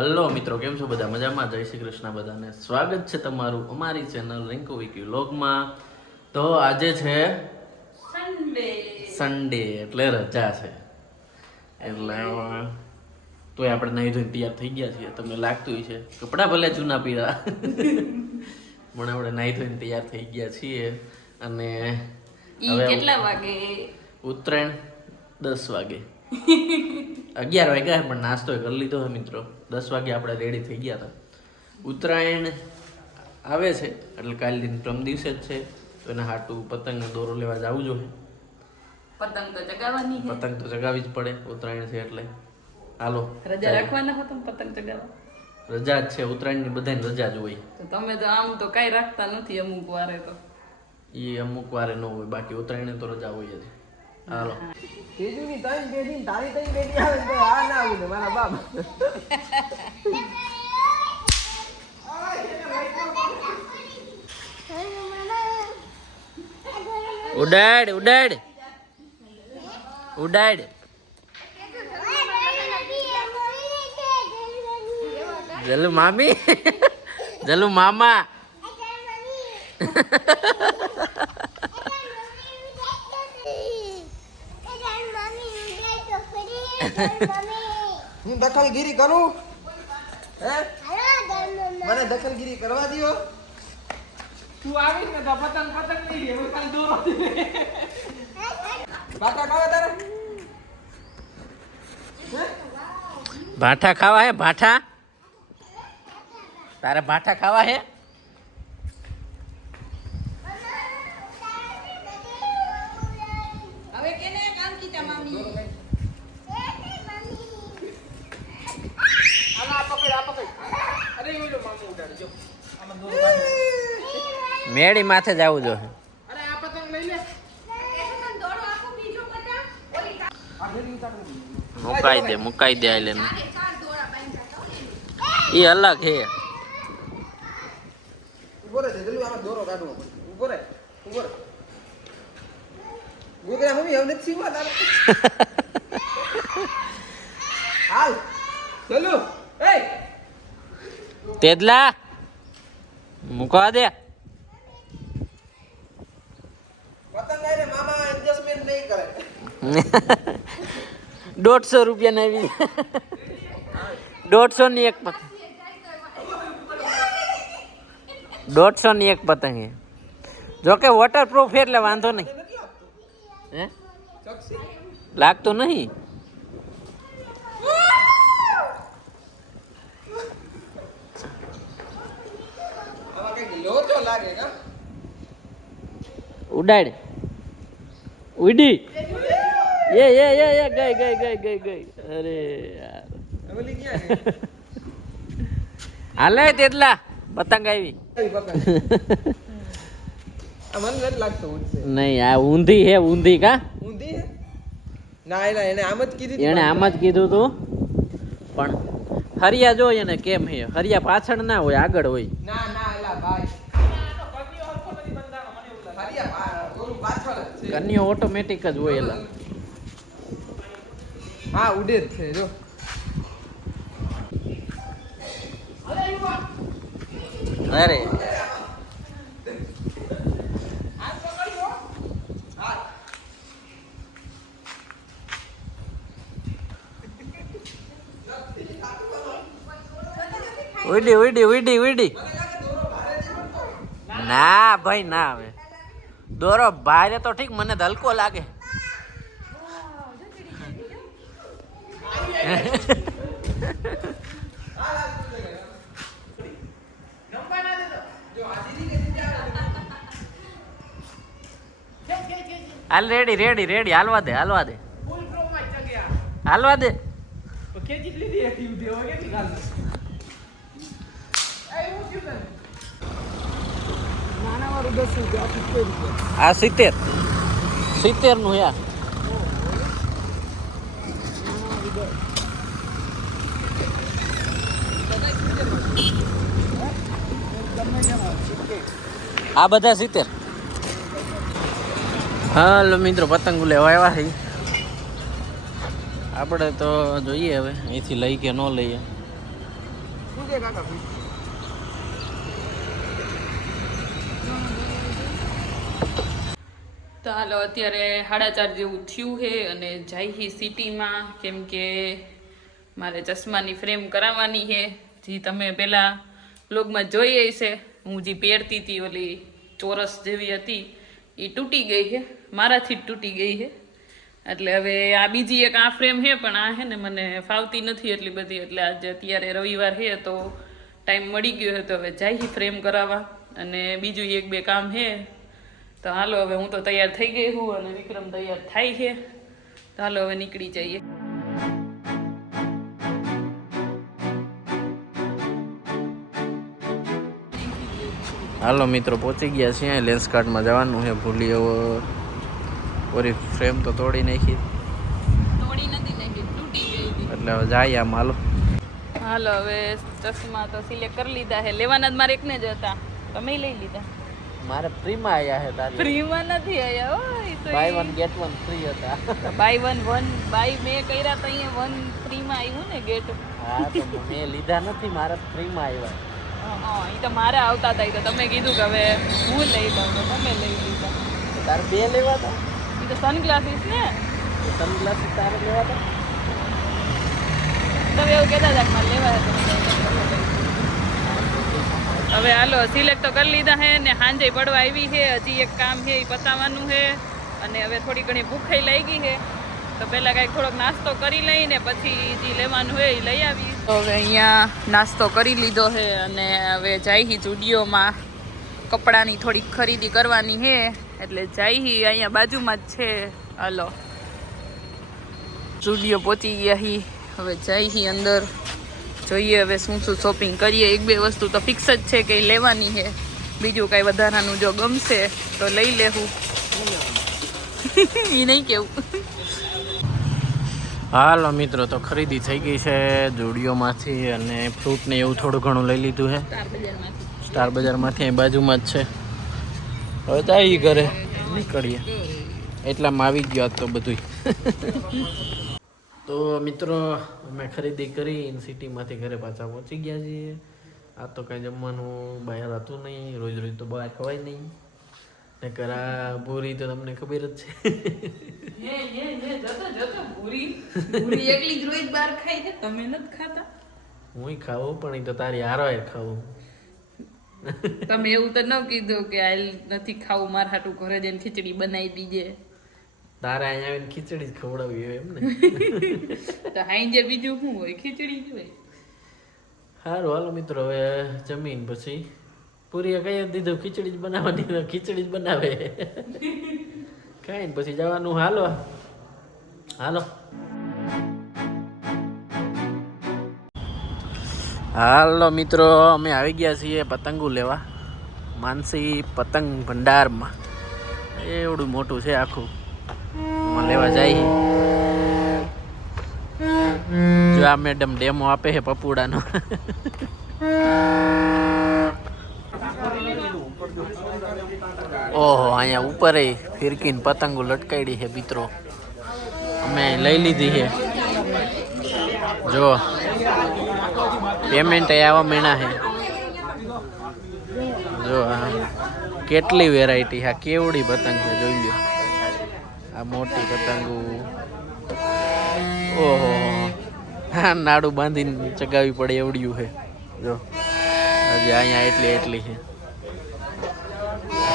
Hello મિત્રો, કેમ છો બધા? મજામાં? જય શ્રી કૃષ્ણ બધાને. સ્વાગત છે તમારું અમારી ચેનલ રિંકુ વિકી વ્લોગમાં. તો આજે છે સન્ડે એટલે રજા છે. એટલે તોય આપણે નહીં ધોઈને તૈયાર થઈ ગયા છીએ. તમને લાગતું છે કપડાં ભલે જૂના પીરા પણ આપણે નહીં ધોઈને તૈયાર થઈ ગયા છીએ. અને હવે કેટલા વાગે? ઉત્તરાયણ 10 વાગે 11 વાગ્યા પણ નાસ્તો કરી લીધો છે મિત્રો. 10 વાગે આપણે રેડી થઈ ગયા હતા. ઉત્તરાયણ આવે છે એટલે કાલ દિન પ્રમ દિવસે જ છે, તો એના હાટું પતંગ દોરો લેવા જવું જોઈએ. પતંગ તો ચગાવવાની છે. પતંગ તો ચગાવી જ પડે, ઉત્તરાયણ છે એટલે. હાલો, રજા રાખવાના હો તમે પતંગ ચગાવવા? રજા જ છે, ઉત્તરાયણની બધાને રજા જ હોય. તો તમે તો આમ તો કઈ રાખતા નથી અમુક વારે તો. એ અમુક વારે ન હોય, બાકી ઉત્તરાયણ તો રજા હોય જ. હાલો, તેજુની ત્રણ પેઢી તારી ત્રણ પેઢી આવે તો આ ના આવું ને મારા બાપ. ઉડાડ ઉડાડ ઉડાડ. જલુ મામી જલુ મામા. હું દખલગીરી કરું? હે, મને દખલગીરી કરવા દો. તું આવીશ ને તો પતંગ નહીં રે, હું ખાલી દોરો બાકા ખાવા તારે? ભાઠા ખાવા હે? ભાઠા તારે ભાઠા ખાવા હે? હવે કેને કામ કીધા મામી? આ પકડ. અરે ઓલો મામો ઉડાડજો. આમાં દોરો કાઢો. મેળી માથે જ આવું જો. અરે આ પતંગ લઈ લે. દોડો આપો બીજો પતંગ. ઓલી આ ફેરી ઉતારો. મુકાઈ દે આલે. ચાર દોડા બાંધ્યા હતા. એ અલગ હે. ઉભો રહે જલ્દી, આમાં દોરો કાઢવો પડે. ઉભો રહે. ગોગરા મમ્મી હવે નથી સીવા તારે. હાલ ચલો. એ તેદલા મુકા દે. પતંગ આરે મામા એડજસ્ટમેન્ટ નહીં કરે. 150 રૂપિયા ના આવી. 150 ની એક પતંગ. 150 ની એક પતંગ હે. જોકે વોટરપ્રૂફ એટલે વાંધો નહીં. હે, લાગતું નહીં. આમાં કઈક લોચો લાગે કા? ઉડાડ ઉડી. ગઈ. અરે યાર, ઓલી ક્યાં ગઈ? હાલે તેદલા પતંગ આવી. આ મને નથી લાગતું ઉડશે. નહીં, આ ઊંધી હે. ઊંધી કા ઊંધી હે? ના એલા એને આમ જ કીધી. એને આમ જ કીધું તું, પણ હરિયા જો એને કેમ હે. હરિયા પાછળ ના હોય, આગળ હોય. ના એલા ભાઈ. હરિયા ઓલું પાછળ જ છે. કન્યો ઓટોમેટિક જ હોય. એલા હા ઉડે જ છે જો. અરે ઉડી. ના ભાઈ ના આવે. દોરો ભારે તો ઠીક, મને હલકો લાગે. હાલ રેડી હાલવા દે. હાલવા દે. આ 70 નું યા. આ બધા 70. હાલો મિત્રો, પતંગ લેવા આવ્યા છે. આપણે તો જોઈએ હવે અહીંથી લઈ કે ન લઈએ. શું છે કાકા ભાઈ? તો હાલો અત્યારે 4:30 જેવું થયું છે અને જાય સિટીમાં, કેમ કે મારે ચશ્માની ફ્રેમ કરાવવાની છે. જે તમે પેલા બ્લોગમાં જોઈ હશે, હું જે પહેરતી હતી ઓલી ચોરસ જેવી હતી એ તૂટી ગઈ છે, મારાથી જ તૂટી ગઈ છે. એટલે હવે આ બીજી એક આ ફ્રેમ છે, પણ આ છે ને મને ફાવતી નથી એટલી બધી. એટલે આજે અત્યારે રવિવાર છે તો ટાઈમ મળી ગયો છે, તો હવે જાય ફ્રેમ કરાવવા. અને બીજું 1-2 કામ છે. તો હાલો હવે હું તો તૈયાર થઈ ગઈ હું અને વિક્રમ તૈયાર થાય છે. તો હાલો હવે નીકળી જઈએ. હાલો મિત્રો, પહોંચી ગયા છીએ. લેન્સ કાર્ડમાં જવાનું છે. ભૂલી એવો ઓરી ફ્રેમ તો તોડી નાખી, તોડી નથી નાખી, તૂટી ગઈ હતી. એટલે હવે જાય આમ. હાલો હવે ચશ્મા તો સિલેક્ટ કરી લીધા છે. લેવાના જ મારે એકને જ હતા, તમે લઈ લીધા. મારે ફ્રીમાં આવ્યા છે તારે. ફ્રીમાં નથી આયા હો, ઈ તો બાય 1 ગેટ 1 ફ્રી હતા. બાય 1 બાય મેં કર્યા તો અહીંયા 1 ફ્રીમાં આવ્યું ને ગેટ. હા તો મેં લીધા નથી, મારે ફ્રીમાં આવ્યા. હા ઈ તો મારે આવતા હતા. ઈ તો તમે કીધું કે હવે હું લઈ લઉં, તો તમે લઈ લીધા. તારે 2 લેવા હતા. ઈ તો સનગ્લાસીસ ને, સનગ્લાસીસ તારે લેવા હતા. તમે એવું કહેતા હતા કે મારે લેવા હતા. હવે હાલો સિલેક્ટ તો કરી લીધા છે ને સાંજે પડવા આવી છે. હજી એક કામ છે એ પતાવવાનું છે અને હવે થોડી ઘણી ભૂખાઈ લાગી છે. તો પહેલાં કાંઈક થોડોક નાસ્તો કરી લઈને પછી જે લેવાનું હોય એ લઈ આવી. તો હવે અહીંયા નાસ્તો કરી લીધો છે અને હવે જાય સ્ટુડિયોમાં કપડાની થોડીક ખરીદી કરવાની છે. એટલે જાય અહીંયા બાજુમાં જ છે. હાલો સ્ટુડિયો પહોંચી ગયા હી. હવે જાય અંદર, જોઈએ હવે શું શું શોપિંગ કરીએ. 1-2 વસ્તુ તો ફિક્સ જ છે કે લેવાની છે. બીજું કાંઈ વધારાનું જો ગમશે તો લઈ લેવું. એ નહીં કેવું. હાલો મિત્રો, તો ખરીદી થઈ ગઈ છે જુડિયોમાંથી અને ફ્રૂટ ને એવું થોડું ઘણું લઈ લીધું છે સ્ટાર બજારમાંથી. અહીં બાજુમાં જ છે. હવે તો આવી ઘરે નીકળીએ. એટલામાં આવી ગયો તો બધું. તો મિત્રો અમે ખરીદી કરી સિટીમાંથી ઘરે પાછા પહોંચી ગયા છીએ. આ તો કાંઈ જમવાનું બહાર હતું નહીં, રોજ રોજ તો બહાર ખવાય નહીં. ને કરા પૂરી તો તમને ખબર જ છે. એકલી જ રોજ બહાર ખાઈ છે, તમે નથી ખાતા. હું ખાવું પણ એ તો તારી હારો ખાવું. તમે એવું તો ન કીધું કે આ નથી ખાવું, મારા હાટું ઘરે જઈને ખીચડી બનાવી દીજે. તારે અહીંયા આવીને ખીચડી જ ખવડાવી હોય એમ ને. તો હાઈજે બીજું શું હોય, ખીચડી જ હોય. સારું હાલો મિત્રો, હવે જમીન પછી પૂરીએ કહી દીધું ખીચડી જ બનાવવાની, તો ખીચડી જ બનાવે. ખાઈને પછી જવાનું. હાલો હાલો હાલો મિત્રો, અમે આવી ગયા છીએ પતંગો લેવા માનસી પતંગ ભંડારમાં. એવડું મોટું છે આખું, લેવા જાય. જો આ મેડમ ડેમો આપે છે પપુડાનો. ઓહો, અહીંયા ઉપર ફિરકીને પતંગો લટકાડી છે મિત્રો. અમે લઈ લીધી છે. જો પેમેન્ટ આવા મહિના છે. જો આ કેટલી વેરાયટી, હા કેવડી પતંગ છે જોઈ લ્યો. આ મોટી પતંગો, ઓહો હા, નાડું બાંધીને ચગાવી પડે એવડ્યું છે. જો હજી અહીંયા એટલી છે.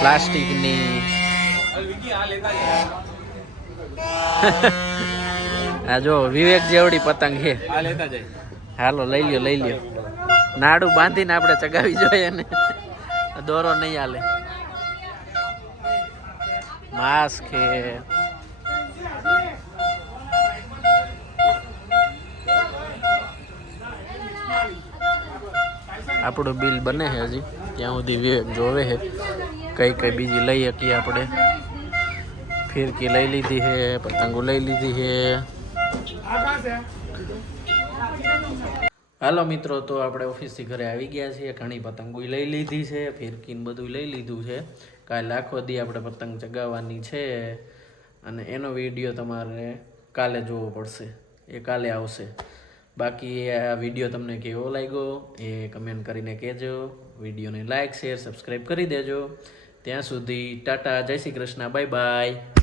પ્લાસ્ટિકની આ જો વિવેક જેવડી પતંગ છે. હાલો લઈ લ્યો. નાડું બાંધીને આપણે ચગાવી જોઈએ ને, દોરો નહીં હાલે. માસ્ક છે. આપણું બિલ બને છે હજી, ત્યાં સુધી વિવેક જોવે છે કઈ બીજી લઈ શકીએ આપણે. ફિરકી લઈ લીધી છે, પતંગો લઈ લીધી છે. હાલો મિત્રો, તો આપણે ઓફિસથી ઘરે આવી ગયા છીએ. ઘણી પતંગો લઈ લીધી છે, ફિરકીને બધું લઈ લીધું છે. કાલે આખો દી આપણે પતંગ ચગાવવાની છે અને એનો વિડીયો તમારે કાલે જોવો પડશે. એ કાલે આવશે. બાકી આ વિડીયો તમને કેવો લાગ્યો એ કમેન્ટ કરીને કહેજો. વિડીયોને લાઇક શેર સબસ્ક્રાઈબ કરી દેજો. ત્યાં સુધી ટાટા, જય શ્રી કૃષ્ણ, બાય બાય.